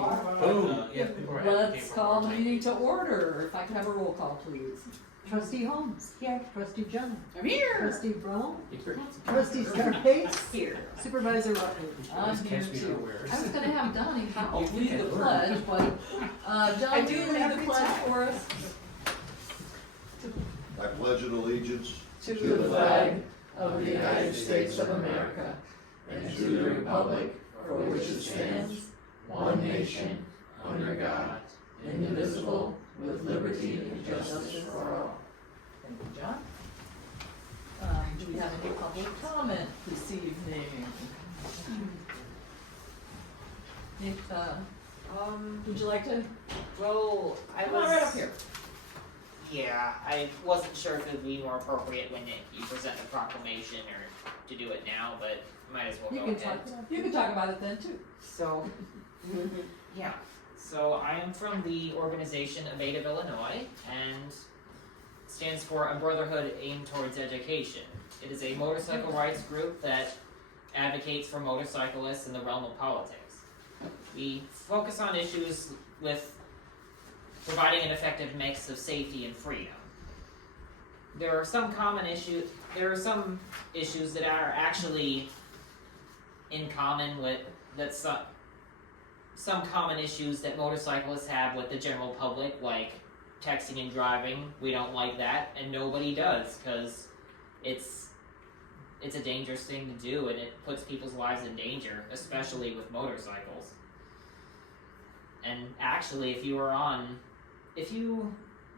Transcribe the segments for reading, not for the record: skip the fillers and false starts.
Boom. Let's call the meeting to order. If I could have a roll call, please. Trustee Holmes. Here. Trustee John. I'm here. Trustee Brown. Trustee Scarface. Here. Supervisor Rutledge. I'm here too. I was gonna have Donnie help lead the pledge, but, John, do you lead the pledge for us? I pledge an allegiance To the flag of the United States of America and to the republic for which it stands, one nation, under God, indivisible, with liberty and justice for all. Thank you, John. Do we have any public comment this evening? If, would you like to? Well, Come on right up here. Yeah, I wasn't sure if it would be more appropriate when you present the proclamation or to do it now, but might as well go ahead. You can talk about it then too. So, yeah. So I am from the organization Evasive Illinois, and stands for A Brotherhood Aimed Towards Education. It is a motorcycle rights group that advocates for motorcyclists in the realm of politics. We focus on issues with providing an effective mix of safety and freedom. There are some issues that are actually in common with some common issues that motorcyclists have with the general public, like texting and driving. We don't like that, and nobody does, because it's a dangerous thing to do, and it puts people's lives in danger, especially with motorcycles. And actually, if you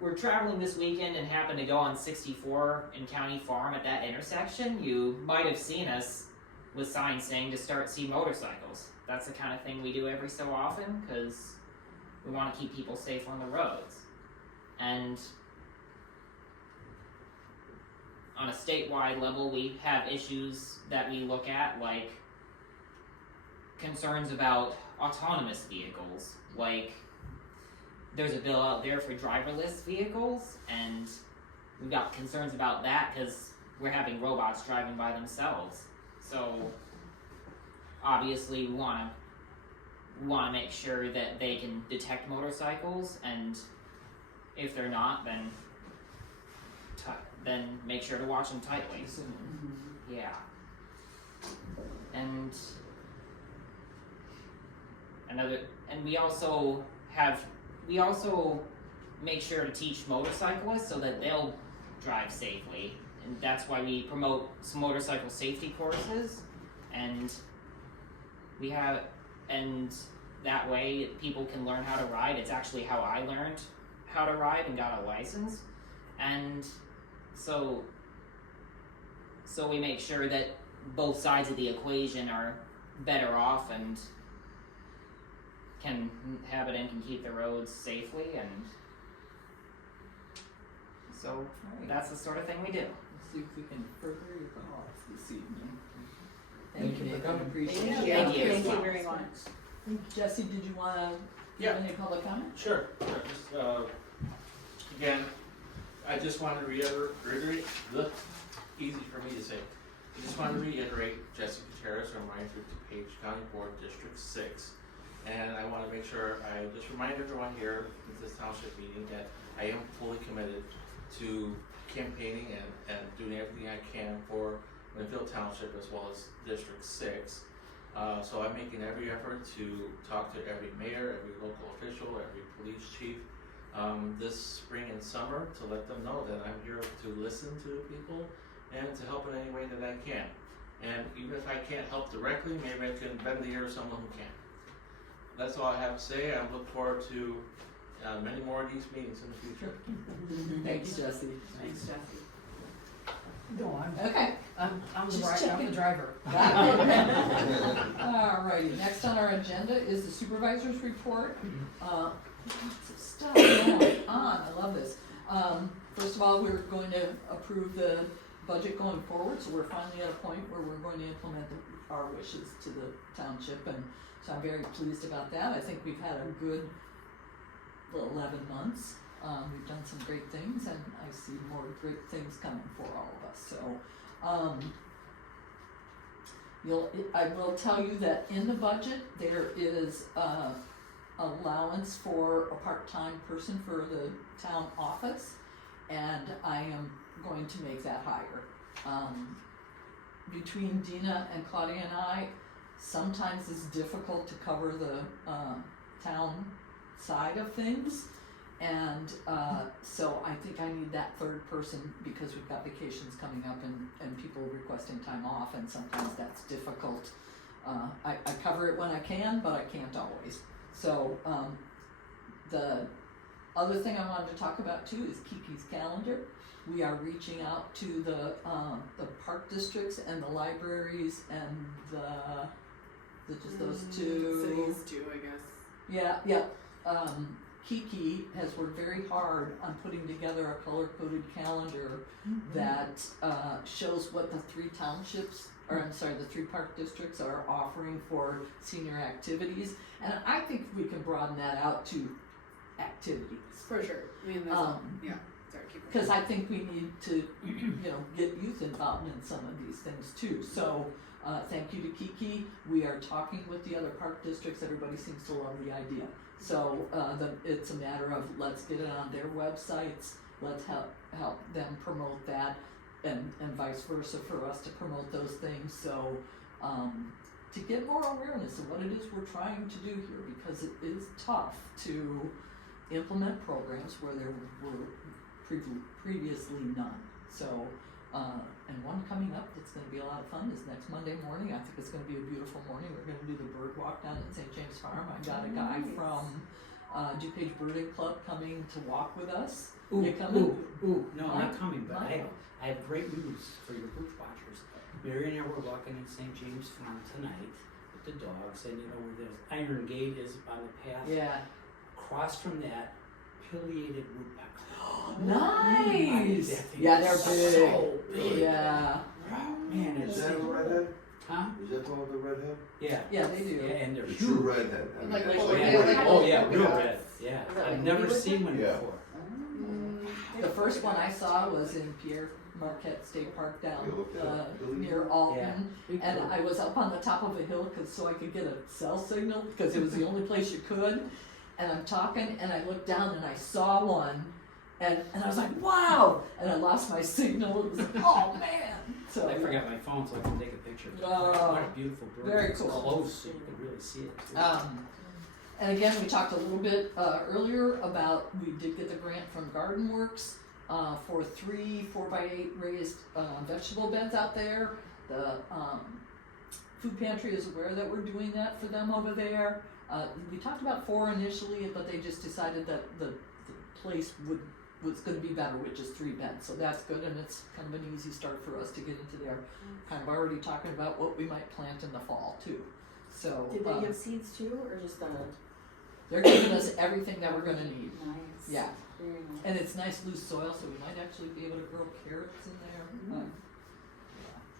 were traveling this weekend and happened to go on 64 in County Farm at that intersection, you might have seen us with signs saying to see motorcycles. That's the kind of thing we do every so often, because we want to keep people safe on the roads. And on a statewide level, we have issues that we look at, like concerns about autonomous vehicles. Like, there's a bill out there for driverless vehicles, and we've got concerns about that because we're having robots driving by themselves. So obviously we want to make sure that they can detect motorcycles, and if they're not, then make sure to watch them tightly. Yeah. And we also make sure to teach motorcyclists so that they'll drive safely, and that's why we promote some motorcycle safety courses, and that way people can learn how to ride. It's actually how I learned how to ride and got a license, and so we make sure that both sides of the equation are better off and can have it and can keep the roads safely, and so that's the sort of thing we do. Let's see if we can further your cause this evening. Thank you, Nathan. Appreciate it. Thank you. Thank you very much. Jesse, did you want to give any public comment? Sure. Just, again, I just want to reiterate, easy for me to say. I just want to reiterate Jesse Gutierrez from Winfield Township, County Board, District 6. And I want to make sure I just remind everyone here at this township meeting that I am fully committed to campaigning and doing everything I can for Winfield Township as well as District 6. So I'm making every effort to talk to every mayor, every local official, every police chief this spring and summer to let them know that I'm here to listen to people and to help in any way that I can. And even if I can't help directly, maybe I can bend the ear of someone who can. That's all I have to say. I look forward to many more of these meetings in the future. Thanks, Jesse. Thanks, Jesse. Go on. Okay. I'm the Just right, I'm checking. the driver. Alrighty, next on our agenda is the supervisor's report. Lots of stuff going on. I love this. First of all, we're going to approve the budget going forward, so we're finally at a point where we're going to implement our wishes to the township, and so I'm very pleased about that. I think we've had a good 11 months. We've done some great things, and I see more great things coming for all of us. So I will tell you that in the budget there is allowance for a part-time person for the town office, and I am going to make that higher. Between Dina and Claudia and I, sometimes it's difficult to cover the town side of things, and so I think I need that third person because we've got vacations coming up and people requesting time off, and sometimes that's difficult. I cover it when I can, but I can't always. So the other thing I wanted to talk about too is Kiki's calendar. We are reaching out to the park districts and the libraries and just those two. Cities too, I guess. Yeah. Kiki has worked very hard on putting together a color-coded calendar that shows what the three townships, or I'm sorry, the three park districts are offering for senior activities, and I think we can broaden that out to activities. For sure. I mean, there's yeah. Sorry, keep going. Because I think we need to, get youth involved in some of these things too. So, thank you to Kiki. We are talking with the other park districts. Everybody seems to love the idea. So, it's a matter of let's get it on their websites. Let's help them promote that, and vice versa for us to promote those things. So, to get more awareness of what it is we're trying to do here, because it is tough to implement programs where there were previously none. So, and one coming up that's going to be a lot of fun is next Monday morning. I think it's going to be a beautiful morning. We're going to do the bird walk down at St. James Farm. I got a guy from DuPage Birding Club coming to walk with us. You coming? No, I'm not coming, but I have great news for your bird watchers. Mary and I were walking in St. James Farm tonight with the dogs, and where the iron gate is on the path. Yeah. Across from that, pileated woodpecker. Nice! Yeah, they're big. So big. Yeah. Oh, man, Is that a redhead? Huh? Is that called the redhead? Yeah. Yeah, they do. Yeah, and they're A huge. true redhead. I mean, Like it's what like they what- like- Oh yeah, real Yeah. red. Yeah, Is that I've like never woody seen one Yeah. before. The first one I saw was in Pierre Marquette State Park down You looked at it. near Alton. Big And bird. I was up on the top of a hill so I could get a cell signal because it was the only place you could. And I'm talking and I looked down and I saw one and I was like, wow! And I lost my signal. It was like, oh man! So I forgot my phone, so I can take a picture. Oh, What a beautiful bird. very It's cool. close, so you can really see it. Too. And again, we talked a little bit earlier about, we did get the grant from Garden Works for 3 4x8 raised vegetable beds out there. The food pantry is aware that we're doing that for them over there. We talked about 4 initially, but they just decided that the place was going to be better with just 3 beds. So that's good, and it's kind of an easy start for us to get into there. Kind of already talking about what we might plant in the fall too. So Did they give seeds too, or just the they're giving us everything that we're gonna need. nice? Yeah. Very nice. And it's nice loose soil, so we might actually be able to grow carrots in there.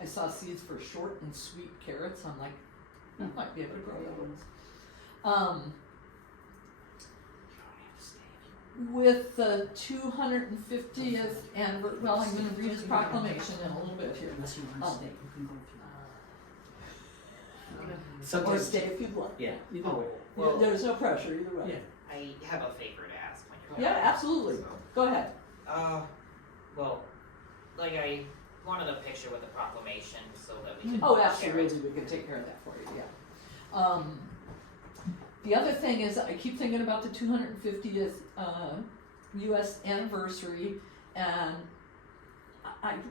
I saw seeds for short and sweet carrots. I'm like, I might be able to grow those. With the 250th anniversary, well, I'm gonna read his proclamation in a little bit here. Unless you want to stay, you can go through. Or Sometimes, stay if you'd like. yeah, either way. Well- There's no pressure either way. Yeah. I have a favor to ask when you're Yeah, done. absolutely. So, Go ahead. well, like I wanted a picture with the proclamation so that we can Oh, share it. absolutely, we can take care of that for you, yeah. The other thing is, I keep thinking about the 250th, US anniversary, and I'm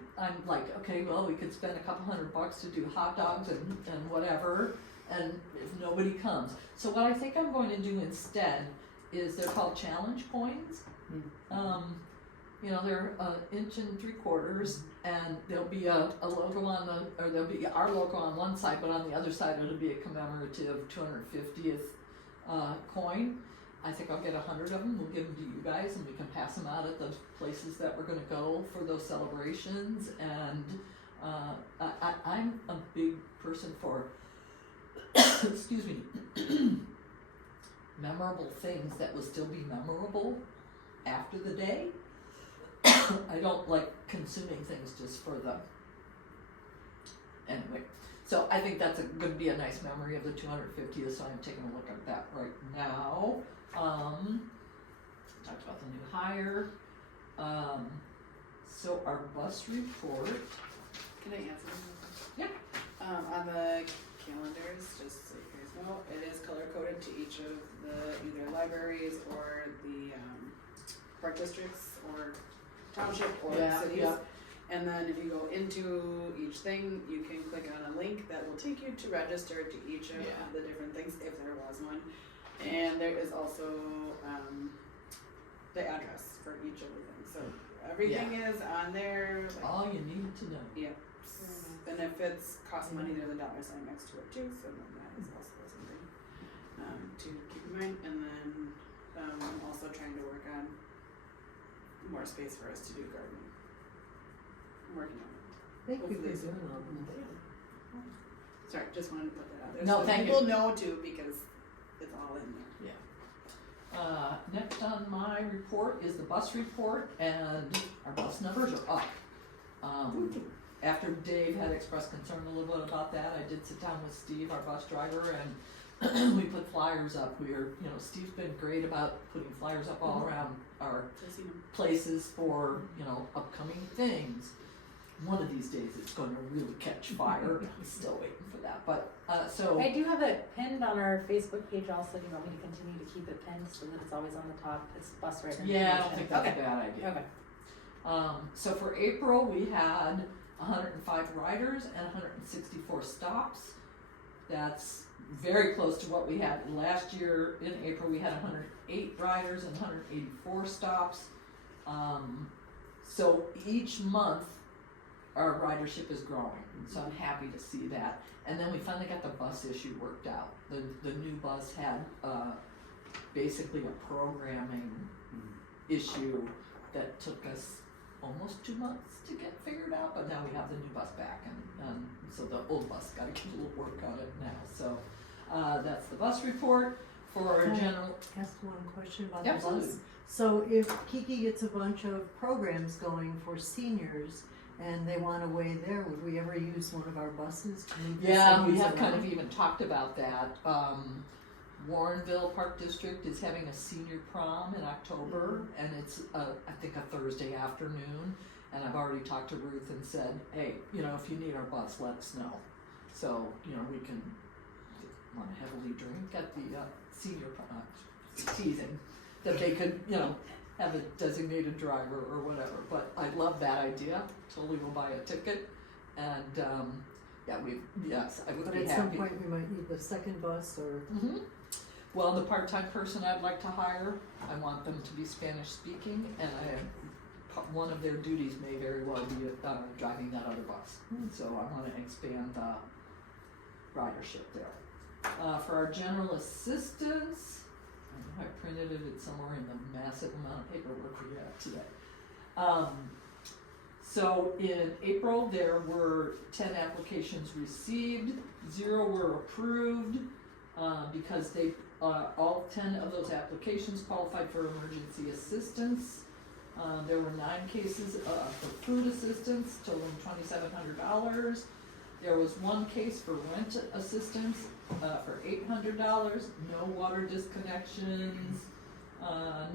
like, okay, well, we could spend a couple $100 to do hot dogs and whatever, and if nobody comes. So what I think I'm going to do instead is, they're called challenge coins. They're 1 3/4 inch, and there'll be a logo on or there'll be our logo on one side, but on the other side it'll be a commemorative 250th coin. I think I'll get 100 of them. We'll give them to you guys, and we can pass them out at the places that we're going to go for those celebrations. And I'm a big person for, excuse me, memorable things that will still be memorable after the day. I don't like consuming things just for them. Anyway, so I think that's going to be a nice memory of the 250th, so I'm taking a look at that right now. Talked about the new hire. So our bus report, Can I answer? Yeah. On the calendars, just so you guys know, it is color coded to each of the either libraries or the park districts or township or Yeah, cities. yeah. And then if you go into each thing, you can click on a link that will take you to register to each of Yeah. the different things if there was one. And there is also the address for each of the things. So everything is on there. Like, all you need to know. yep. And if it's cost money, there's a dollar sign next to it too. So then that is also something to keep in mind. And then I'm also trying to work on more space for us to do gardening. I'm working on it. Thank you for Hopefully soon. doing all that. Sorry, just wanted to put that out there. No, so thank you. people know too because it's all in there. Next on my report is the bus report, and our bus numbers are up. After Dave had expressed concern a little bit about that, I did sit down with Steve, our bus driver, and we put flyers up. Steve's been great about putting flyers up all around our So see them. places for, upcoming things. One of these days it's gonna really catch fire. I'm still waiting for that, but, so. I do have it pinned on our Facebook page also. Do you want me to continue to keep it pinned so that it's always on the top? It's bus rider Yeah, I don't information. think that's Okay. a bad idea. Okay. So for April, we had 105 riders and 164 stops. That's very close to what we had last year. In April, we had 108 riders and 184 stops. So each month, our ridership is growing, so I'm happy to see that. And then we finally got the bus issue worked out. The new bus had basically a programming issue that took us almost 2 months to get figured out, but now we have the new bus back, and so the old bus got to get a little work on it now. So that's the bus report for our Can I general. Ask one question about Yeah, the absolutely. bus. So if Kiki gets a bunch of programs going for seniors and they want a way there, would we ever use one of our buses to move the Yeah, we seniors have kind around? of even talked about that. Warrenville Park District is having a senior prom in October, and it's I think a Thursday afternoon. And I've already talked to Ruth and said, hey, if you need our bus, let us know. So we can want to heavily drink at the senior prom. Teasing that they could have a designated driver or whatever. But I love that idea. Totally will buy a ticket, and I would But be at some happy. point, we might need the second bus or, Mm-hmm. Well, the part-time person I'd like to hire, I want them to be Spanish speaking, and one of their duties may very well be driving that other bus. So I want to expand the ridership there. For our general assistance, I know I printed it, it's somewhere in the massive amount of paperwork we have today. So in April, there were 10 applications received, 0 were approved, because all 10 of those applications qualified for emergency assistance. There were 9 cases for food assistance totaling $2,700. There was 1 case for rent assistance for $800, no water disconnections,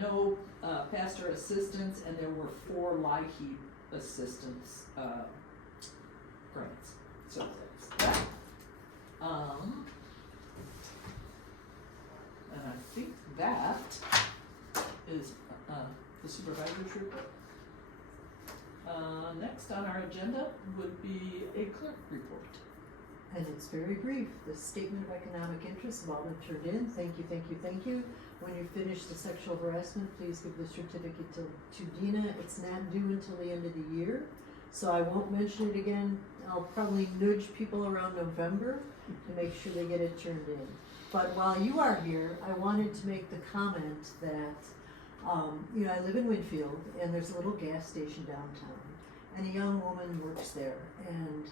no pastor assistance, and there were 4 LIHEAP assistance grants. So that's that. And I think that is the supervisor's report. Next on our agenda would be a clerk report. and it's very brief. The statement of economic interest have all been turned in. Thank you, thank you, thank you. When you finish the sexual harassment, please give the certificate to Dina. It's not due until the end of the year, so I won't mention it again. I'll probably nudge people around November to make sure they get it turned in. But while you are here, I wanted to make the comment that, I live in Winfield, and there's a little gas station downtown, and a young woman works there, and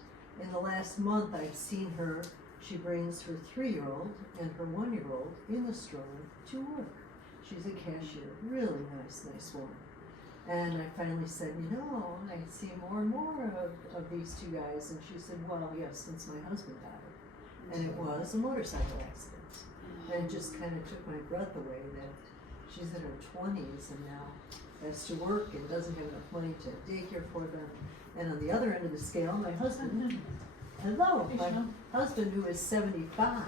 in the last month I've seen her. She brings her 3-year-old and her 1-year-old in the stroller to work. She's a cashier, really nice woman. And I finally said, I see more and more of these 2 guys, and she said, well, yes, since my husband died. And it was a motorcycle accident. And it just kind of took my breath away that, she's in her 20s and now has to work and doesn't have enough money to daycare for them. And on the other end of the scale, my husband, hello, Hey, my Sean. husband, who is 75,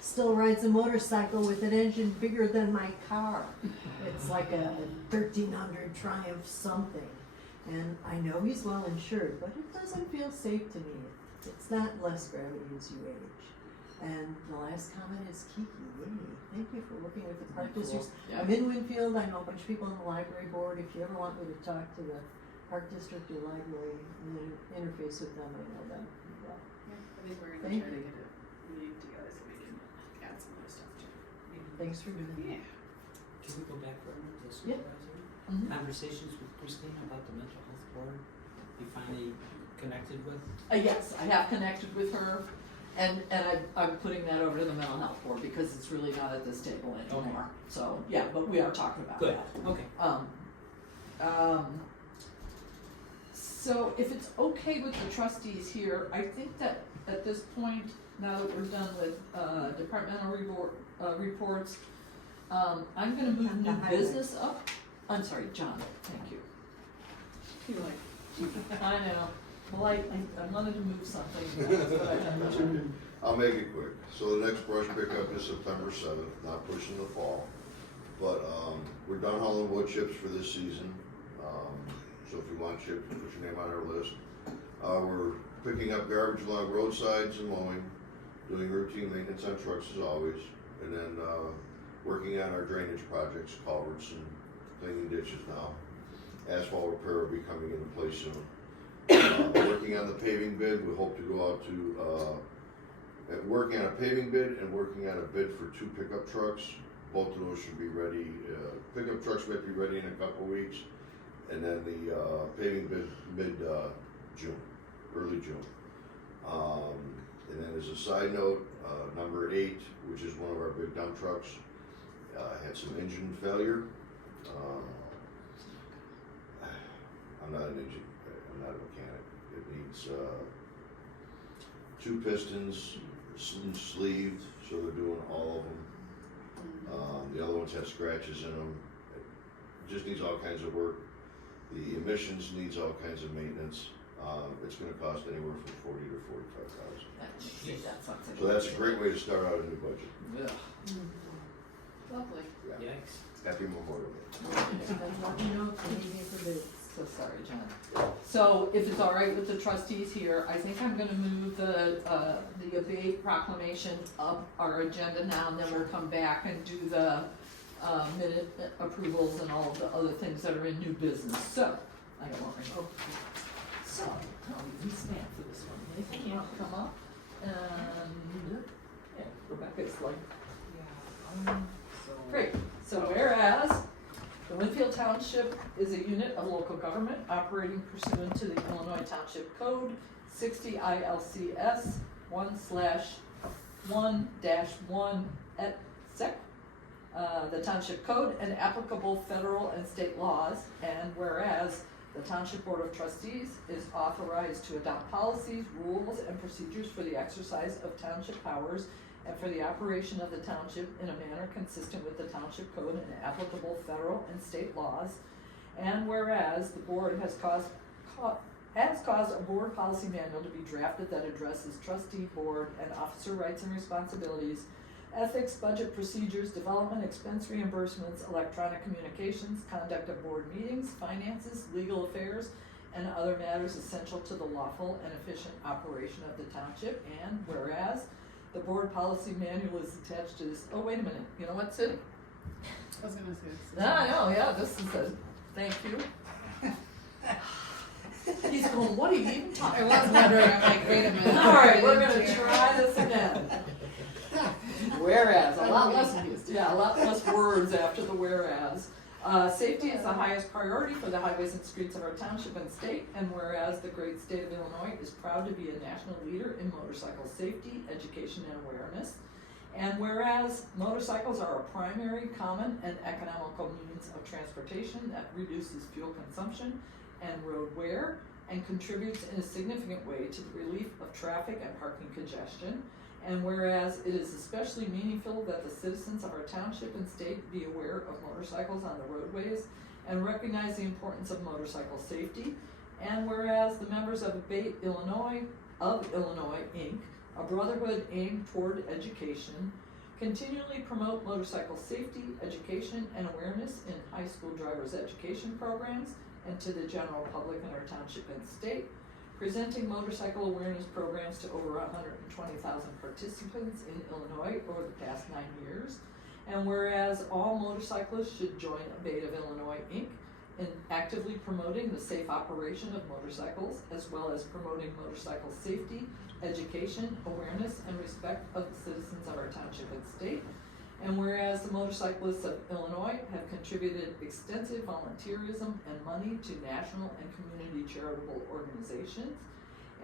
still rides a motorcycle with an engine bigger than my car. It's like a 1300 Triumph something. And I know he's well insured, but it doesn't feel safe to me. It's not less gravity as you age. And the last comment is Kiki, yay. Thank you for working with the park districts. Yeah. I'm in Winfield, I know a bunch of people on the library board. If you ever want me to talk to the park district or library and interface with them, I know them well. Yeah, I think we're gonna Thank try to you. get a meeting together so we can add some other stuff too. Thanks for doing that. Yeah. Can we go back for a minute to Yeah. supervisor? Mhm. Conversations with Christine about the mental health board, you finally connected with? Yes, I have connected with her, and I'm putting that over to the mental health board because it's really not at this table anymore. So, yeah, but we are talking about Good, that. okay. So if it's okay with the trustees here, I think that at this point, now that we're done with, departmental reports, I'm gonna move And the new highway. business up. I'm sorry, John, thank you. You're like, I know, politely, I wanted to move something, but I had That's to. okay. I'll make it quick. So the next brush pickup is September 7th, not pushing the fall. But, we're done hauling wood chips for this season. So if you want chips, put your name on our list. We're picking up garbage along roadsides and mowing, doing routine maintenance on trucks as always. And then, working on our drainage projects, culverts and cleaning ditches now. Asphalt repair will be coming into place soon. Working on the paving bid, we hope to go out to, working on a paving bid and working on a bid for 2 pickup trucks. Both of those should be ready, pickup trucks might be ready in a couple weeks. And then the, paving bid, June, early June. And then as a side note, number 8, which is one of our big dump trucks, had some engine failure. I'm not a mechanic. It needs, 2 pistons, sleeved, so they're doing all of them. The other ones have scratches in them. It just needs all kinds of work. The emissions needs all kinds of maintenance. It's gonna cost anywhere from 40 to 45,000. That sounds like. So that's a great way to start out a new budget. Yeah. Lovely. Yikes. Happy Memorial Day. Let me know if you need me for bids. So sorry, John. So if it's all right with the trustees here, I think I'm gonna move the abate proclamation up our agenda now, and then we'll come back and do the, minute approvals and all of the other things that are in new business. So, I don't want my, so, we stand for this one. Nathan, you want to come up? And, yeah, Rebecca's like, great. So whereas the Winfield Township is a unit of local government operating pursuant to the Illinois Township Code 60 ILCS 1/1-1 et sec. The Township Code and applicable federal and state laws, and whereas the Township Board of Trustees is authorized to adopt policies, rules, and procedures for the exercise of township powers and for the operation of the township in a manner consistent with the Township Code and applicable federal and state laws. And whereas the board has caused a board policy manual to be drafted that addresses trustee, board, and officer rights and responsibilities, ethics, budget procedures, development, expense reimbursements, electronic communications, conduct of board meetings, finances, legal affairs, and other matters essential to the lawful and efficient operation of the township. And whereas the board policy manual is attached to this, oh, wait a minute, you know what, Sid? I was gonna say this. I know, yeah, this is a, thank you. He's going, what are you even I talking was about? wondering, I'm like, wait a minute. Alright, we're gonna try this again. Whereas, a lot less words after the whereas. Safety is the highest priority for the highways and streets of our township and state, and whereas the great state of Illinois is proud to be a national leader in motorcycle safety, education, and awareness. And whereas motorcycles are a primary, common, and economical means of transportation that reduces fuel consumption and road wear, and contributes in a significant way to the relief of traffic and parking congestion. And whereas it is especially meaningful that the citizens of our township and state be aware of motorcycles on the roadways and recognize the importance of motorcycle safety. And whereas the members of Abate Illinois, Inc., a brotherhood aimed toward education, continually promote motorcycle safety, education, and awareness in high school drivers' education programs and to the general public in our township and state, presenting motorcycle awareness programs to over 120,000 participants in Illinois over the past 9 years. And whereas all motorcyclists should join Abate of Illinois, Inc. in actively promoting the safe operation of motorcycles, as well as promoting motorcycle safety, education, awareness, and respect of the citizens of our township and state. And whereas the motorcyclists of Illinois have contributed extensive volunteerism and money to national and community charitable organizations.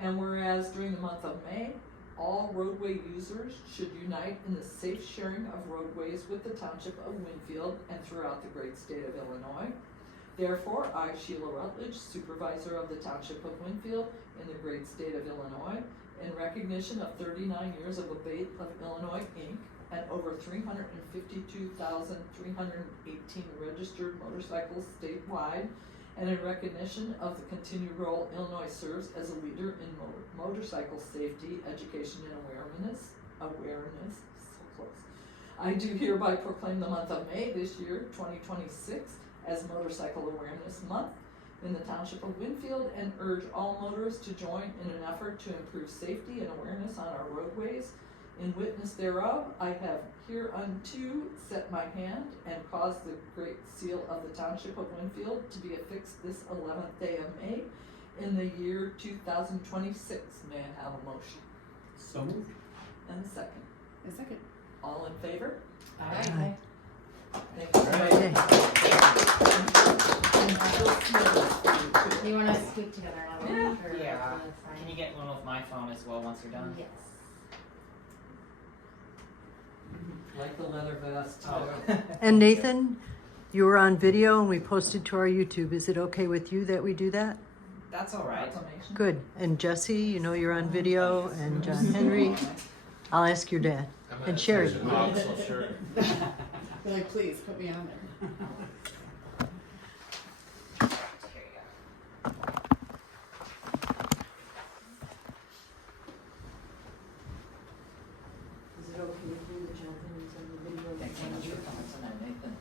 And whereas during the month of May, all roadway users should unite in the safe sharing of roadways with the township of Winfield and throughout the great state of Illinois. Therefore, I, Sheila Rutledge, supervisor of the township of Winfield in the great state of Illinois, in recognition of 39 years of Abate of Illinois, Inc., and over 352,318 registered motorcycles statewide, and in recognition of the continued role Illinois serves as a leader in motorcycle safety, education, and awareness, so close. I do hereby proclaim the month of May this year, 2026, as Motorcycle Awareness Month in the Township of Winfield, and urge all motorists to join in an effort to improve safety and awareness on our roadways. In witness thereof, I have hereunto set my hand and caused the great seal of the Township of Winfield to be affixed this 11th day of May in the year 2026. May I have a motion? So moved. And a second. A second. All in favor? Aye. Thank you very Okay. much. Do you wanna speak together on one? Yeah. or Yeah. that's Can fine? you get one with my phone as well once you're done? Yes. Like the leather vest. Oh. And Nathan, you were on video and we posted to our YouTube. Is it okay with you that we do that? That's all right. Proclamation. Good. And Jesse, you know you're on video, and John Henry. I'll ask your dad. And Sherry. Oh, so sure. They're like, please, put me on there. Is it okay with you that John Henry's on the video? Thanks so much for coming tonight, Nathan.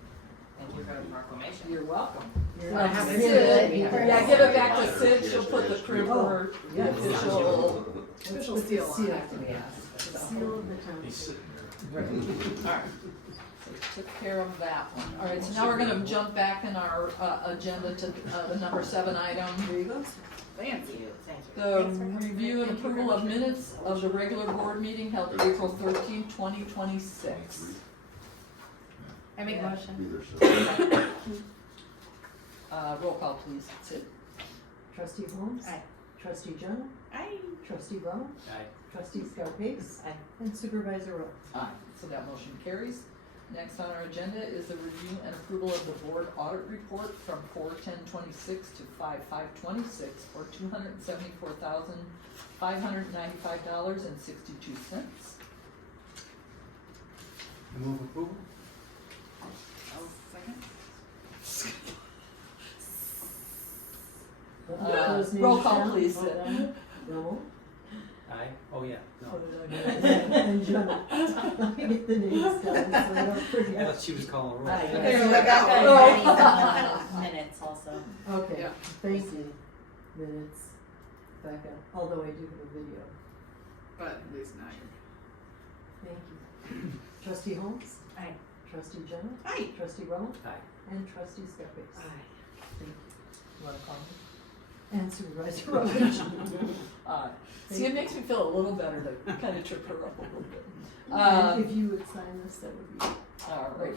Thank you for the proclamation. You're welcome. You're Uh, on Sid, video. yeah, give it back to Sid, she'll put the paperwork, the yeah. official Official Let's put seal the on seal. it. The seal of the town. He's sitting Alright, so took care of that one. Alright, so now we're gonna jump back in our, agenda to, the number 7 item. There you go. Fancy. Thank you. The review and approval of minutes of the regular board meeting held April 13, 2026. I make a motion. Either side. Roll call please, Sid. Trustee Holmes? Aye. Trustee Jonah? Aye. Trustee Bell? Aye. Trustee Scarpace? Aye. And Supervisor Rowe? Aye, so that motion carries. Next on our agenda is the review and approval of the board audit report from 4/10/26 to 5/5/26 for $274,595.62. I move approval. I'll second. Those names Roll call down. please, Hold Sid. on. Rowe? Aye. Oh, yeah. No. And Jonah. Let me get the names down so I don't I forget. thought she was calling roll. Aye. Okay, we're like, Oh. Minutes also. Okay, Yeah. thank you. Minutes. Back up, although I do have a video. but at least now you're. Thank you. Trustee Holmes? Aye. Trustee Jonah? Aye. Trustee Rowe? Aye. And Trustee Scarpace? Aye. Thank you. You wanna call me? And Supervisor Rutledge. See, it makes me feel a little better to kind of trip her up a little bit. And if you would sign this, that would be Alright,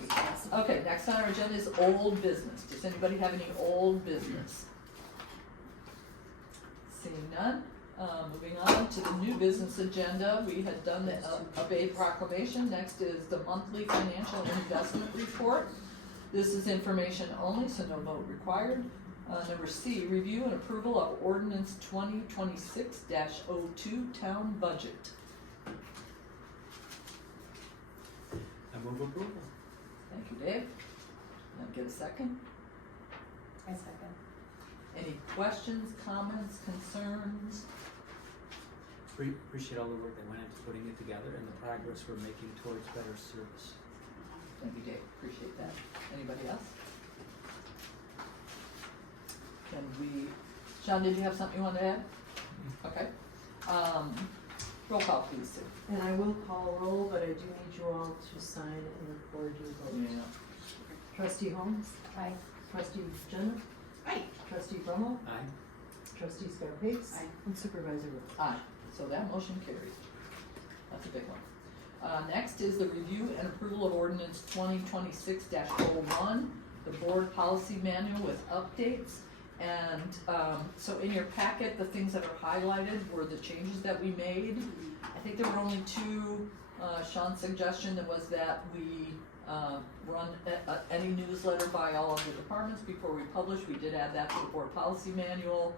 okay, next on our agenda is old business. Does anybody have any old business? Seeing none, moving on to the new business agenda, we had done the Abate proclamation. Next is the monthly financial investment report. This is information only, so no vote required. Number C, review and approval of ordinance 2026-02 town budget. Move approval. Thank you, Dave. Now get a second. I second. Any questions, comments, concerns? Appreciate all the work that went into putting it together and the progress we're making towards better service. Thank you, Dave, appreciate that. Anybody else? Can we, Sean, did you have something you wanted to add? Okay. Roll call, please, Sue. And I will call roll, but I do need you all to sign and record your vote. Trustee Holmes? Aye. Trustee Jenna? Aye. Trustee Brummel? Aye. Trustee Scarpace? Aye. And Supervisor Wilt? Aye, so that motion carries. That's a big one. Next is the review and approval of ordinance 2026-01, the board policy manual with updates. And so in your packet, the things that are highlighted were the changes that we made. I think there were only two. Sean's suggestion was that we run any newsletter by all of the departments before we publish. We did add that to the board policy manual.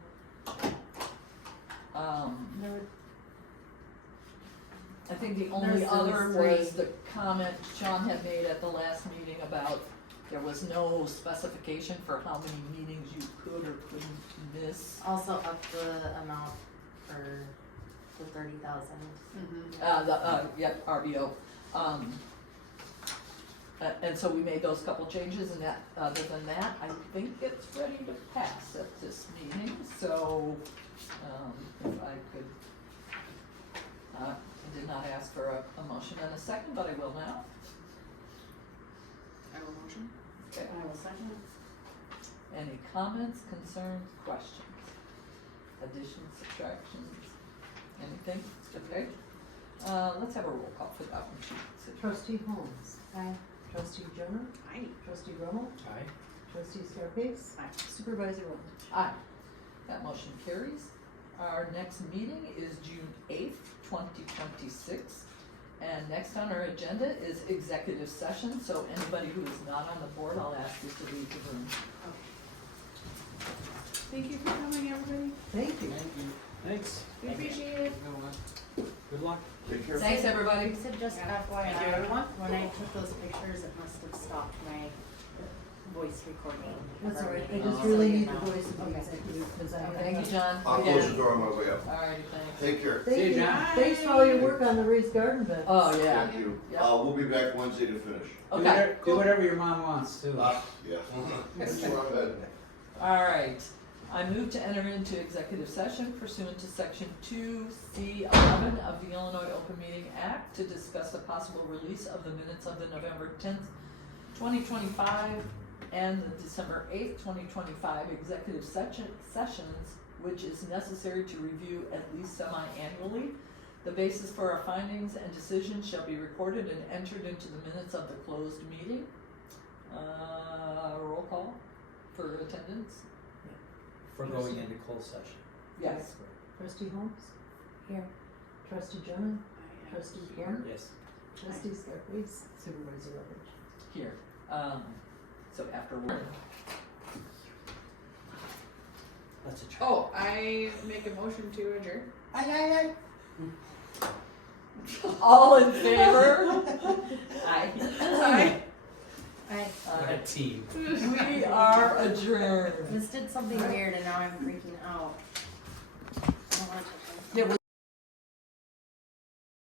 I think the only There's other those was the comment Sean had made at the last meeting about there was no specification for how many meetings you could or couldn't miss. Also up the amount for the 30,000. RBO. And so we made those couple changes, and that, other than that, I think it's ready to pass at this meeting, so, if I could, I did not ask for a motion and a second, but I will now. I will motion. Okay. I will second. Any comments, concerns, questions? Additions, subtractions, anything? Okay. Let's have a roll call for that one, Sue. Trustee Holmes? Aye. Trustee Jenna? Aye. Trustee Brummel? Aye. Trustee Scarpace? Aye. Supervisor Wilt? Aye. That motion carries. Our next meeting is June 8th, 2026. And next on our agenda is executive session, so anybody who is not on the board, I'll ask you to leave the room. Thank you for coming, everybody. Thank you. Thanks. We appreciate it. Good luck. Take care. Thanks, everybody. You said just FYI, Thank you, everyone. when I took those pictures, it must have stopped my voice recording. That's all right, I Already. just really So, need you the know. voice of the Okay. executive, because I have. Thank you, John. I'll close the door on my way up. Alrighty, thanks. Take care. Thank See you, you. John. Thanks for all your work on the raised garden bed. Oh, yeah. Thank you. Yeah. We'll be back Wednesday to finish. Okay, Do whatever your mom wants too. Yeah. That's where I'm headed. alright. I move to enter into executive session pursuant to section 2C11 of the Illinois Open Meeting Act to discuss the possible release of the minutes of the November 10th, 2025 and the December 8th, 2025 executive sessions, which is necessary to review at least semi-annually. The basis for our findings and decisions shall be recorded and entered into the minutes of the closed meeting. Roll call for attendance? For going into closed session. Yes. Trustee Holmes? Here. Trustee Jenna? Trustee Kern? Yes. Trustee Scarpace? Supervisor Wilt? Here. So after work. That's a try. Oh, I make a motion to adjourn. All in favor? Aye. Aye. What a team. We are adjourned. This did something weird and now I'm freaking out. I don't want to touch